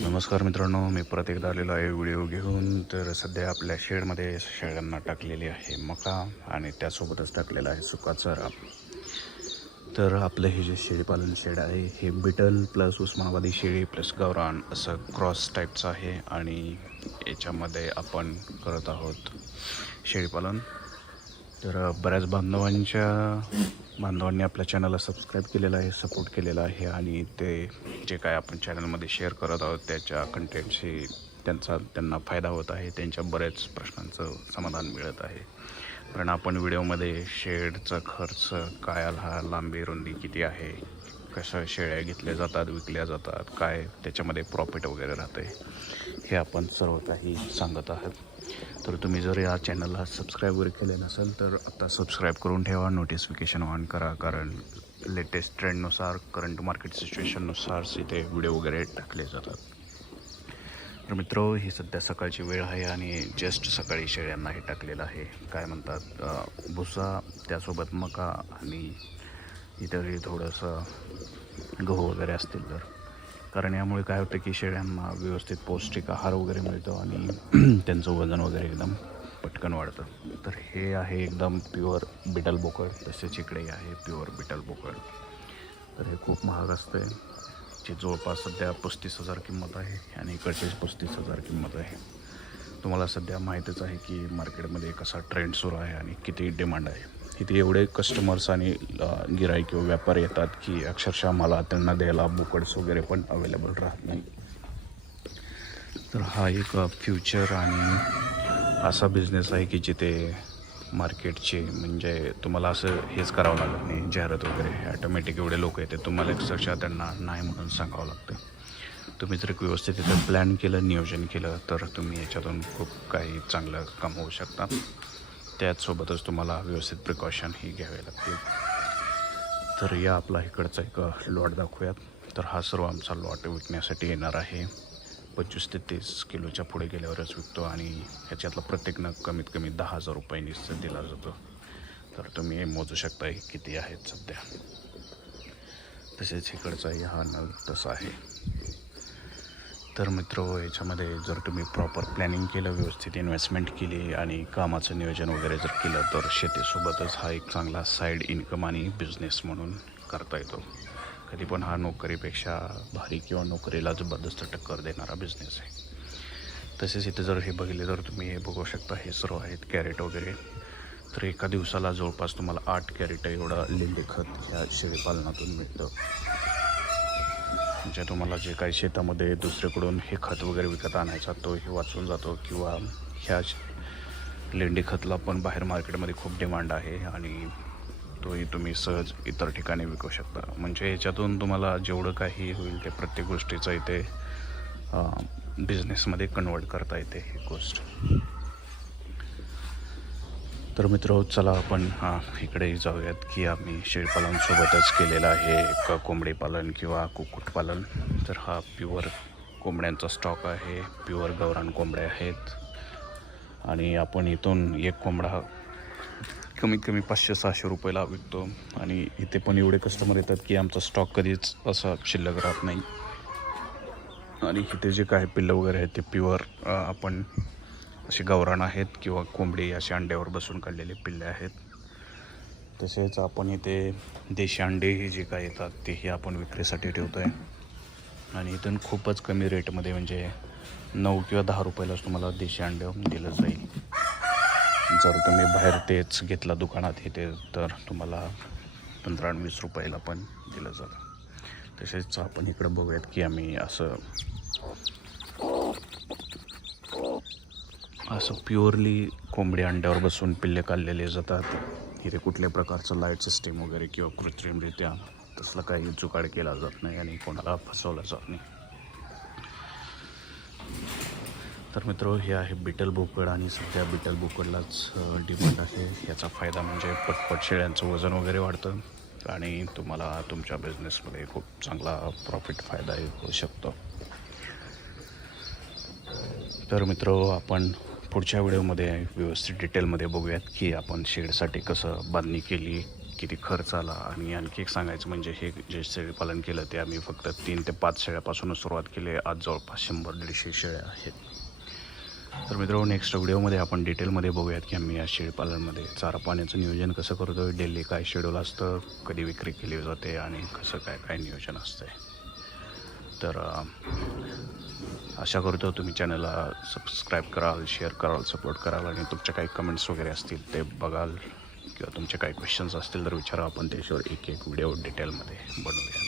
नमस्कार मित्रांनो, मी परत एकदा आलेलो आहे व्हिडिओ घेऊन. तर सध्या आपल्या शेडमध्ये शेळ्यांना टाकलेली आहे मका आणि त्यासोबतच टाकलेला आहे सुका चारा. तर आपलं हे जे शेळीपालन शेड आहे हे बिटल प्लस उस्मानाबादी शेळी प्लस गावरान असं क्रॉस टाईपचं आहे आणि याच्यामध्ये आपण करत आहोत शेळीपालन. तर बऱ्याच बांधवांनी आपल्या चॅनलला सबस्क्राईब केलेलं आहे, सपोर्ट केलेला आहे आणि ते जे काय आपण चॅनलमध्ये शेअर करत आहोत त्याच्या कंटेंटशी त्यांना फायदा होत आहे. त्यांच्या बऱ्याच प्रश्नांचं समाधान मिळत आहे. कारण आपण व्हिडिओमध्ये शेडचा खर्च काय आला, लांबी रुंदी किती आहे, कशा शेळ्या घेतल्या जातात, विकल्या जातात, काय त्याच्यामध्ये प्रॉफिट वगैरे राहते हे आपण सर्व काही सांगत आहात. तर तुम्ही जर या चॅनलला सबस्क्राईब वगैरे केले नसेल तर आता सबस्क्राईब करून ठेवा, नोटिफिकेशन ऑन करा. कारण लेटेस्ट ट्रेंडनुसार, करंट मार्केट सिच्युएशननुसार इथे व्हिडिओ वगैरे टाकले जातात. तर मित्रो, ही सध्या सकाळची वेळ आहे आणि जस्ट सकाळी शेळ्यांना हे टाकलेलं आहे, काय म्हणतात, भुसा, त्यासोबत मका आणि इतरही थोडंसं गहू वगैरे असतील. तर कारण यामुळे काय होतं की शेळ्यांना व्यवस्थित पौष्टिक आहार वगैरे मिळतो आणि त्यांचं वजन वगैरे एकदम पटकन वाढतं. तर हे आहे एकदम प्युअर बिटल बोकड. तसेच इकडे आहे प्युअर बिटल बोकड. तर हे खूप महाग असतं, जी जवळपास सध्या 35,000 किंमत आहे आणि इकडचे 35,000 किंमत आहे. तुम्हाला सध्या माहीतच आहे की मार्केटमध्ये कसा ट्रेंड सुरू आहे आणि किती डिमांड आहे. इथे एवढे कस्टमर्स आणि गिराईक किंवा व्यापारी येतात की अक्षरशः मला त्यांना द्यायला बोकड्स वगैरे पण अवेलेबल राहत नाही. तर हा एक फ्युचर आणि असा बिझनेस आहे की जिथे मार्केटचे म्हणजे तुम्हाला असं हेच करावं लागत नाही, जाहिरात वगैरे ऑटोमॅटिक एवढे लोक येते, तुम्हाला अक्षरशः त्यांना नाही म्हणून सांगावं लागतं. तुम्ही जर व्यवस्थित इथं प्लॅन केलं, नियोजन केलं तर तुम्ही याच्यातून खूप काही चांगलं कमवू शकता. त्याचसोबतच तुम्हाला व्यवस्थित प्रिकॉशनही घ्यावे लागतील. तर या आपला इकडचा एक लॉट दाखवूयात. तर हा सर्व आमचा लॉट विकण्यासाठी येणार आहे. 25 ते 30 किलोच्या पुढे गेल्यावरच विकतो आणि ह्याच्यातला प्रत्येक नग कमीत कमी 10,000 रुपयांनीच दिला जातो. तर तुम्ही मोजू शकता किती आहेत सध्या. तसेच इकडचाही हा नग तसा आहे. तर मित्र, याच्यामध्ये जर तुम्ही प्रॉपर प्लॅनिंग केलं, व्यवस्थित इन्व्हेस्टमेंट केली आणि कामाचं नियोजन वगैरे जर केलं तर शेतीसोबतच हा एक चांगला साईड इन्कम आणि बिझनेस म्हणून करता येतो. कधी पण हा नोकरीपेक्षा भारी किंवा नोकरीला जबरदस्त टक्कर देणारा बिझनेस आहे. तसेच इथे जर हे बघितले तर तुम्ही हे बघू शकता, हे सर्व आहेत कॅरेट वगैरे. तर एका दिवसाला जवळपास तुम्हाला 8 कॅरेट एवढं लेंडी खत ह्या शेळीपालनातून मिळतं. म्हणजे तुम्हाला जे काही शेतामध्ये दुसरीकडून हे खत वगैरे विकत आणायचा तोही वाचून जातो किंवा ह्या लेंडी खतला पण बाहेर मार्केटमध्ये खूप डिमांड आहे आणि तोही तुम्ही सहज इतर ठिकाणी विकू शकता. म्हणजे याच्यातून तुम्हाला जेवढं काही होईल ते प्रत्येक गोष्टीचं इथे बिझनेसमध्ये कन्वर्ट करता येते ही गोष्ट. तर मित्र, चला आपण इकडे जाऊयात की आम्ही शेळीपालनसोबतच केलेलं आहे एक कोंबडी पालन किंवा कुक्कुटपालन. तर हा प्युअर कोंबड्यांचा स्टॉक आहे, प्युअर गावरान कोंबड्या आहेत आणि आपण इथून एक कोंबडा कमीत कमी 500-600 रुपयाला विकतो. आणि इथे पण एवढे कस्टमर येतात की आमचा स्टॉक कधीच असा शिल्लक राहत नाही. आणि इथे जे काही पिल्लं वगैरे आहेत ते प्युअर आपण असे गावरान आहेत किंवा कोंबडी असे अंड्यावर बसून काढलेले पिल्ले आहेत. तसेच आपण इथे देशी अंडेही जे काय येतात तेही आपण विक्रीसाठी ठेवतो आहे. आणि इथून खूपच कमी रेटमध्ये म्हणजे 9 किंवा 10 रुपयालाच तुम्हाला देशी अंडे दिलं जाईल. जर तुम्ही बाहेर तेच घेतला दुकानात इथे तर तुम्हाला 15-20 रुपयाला पण दिलं जातं. तसेच आपण इकडं बघूयात की आम्ही असं प्युअरली कोंबडी अंड्यावर बसून पिल्ले काढलेले जातात. इथे कुठल्या प्रकारचं लाईट सिस्टीम वगैरे किंवा कृत्रिमरित्या तसलं काही जुगाड केला जात नाही आणि कोणाला फसवलं जात नाही. तर मित्र, हे आहे बिटल बोकड आणि सध्या बिटल बोकडलाच डिमांड आहे. याचा फायदा म्हणजे पटपट शेळ्यांचं वजन वगैरे वाढतं आणि तुम्हाला तुमच्या बिझनेसमध्ये खूप चांगला प्रॉफिट फायदा होऊ शकतो. तर मित्र, आपण पुढच्या व्हिडिओमध्ये व्यवस्थित डिटेलमध्ये बघूयात की आपण शेडसाठी कसं बांधणी केली, किती खर्च आला. आणि आणखी एक सांगायचं म्हणजे हे जे शेळीपालन केलं ते आम्ही फक्त 3 ते 5 शेळ्यापासूनच सुरुवात केली. आज जवळपास 100-150 शेळ्या आहेत. तर मित्रांनो, नेक्स्ट व्हिडिओमध्ये आपण डिटेलमध्ये बघूयात की आम्ही या शेळीपालनमध्ये चारा पाण्याचं नियोजन कसं करतो आहे, डेली काय शेड्यूल असतं, कधी विक्री केली जाते आणि कसं काय काय नियोजन असतं आहे. तर आशा करतो तुम्ही चॅनलला सबस्क्राईब कराल, शेअर कराल, सपोर्ट कराल आणि तुमच्या काही कमेंट्स वगैरे असतील ते बघाल किंवा तुमचे काही क्वेश्चन्स असतील तर विचारा. आपण त्याच्यावर एक व्हिडिओ डिटेलमध्ये बनवूया.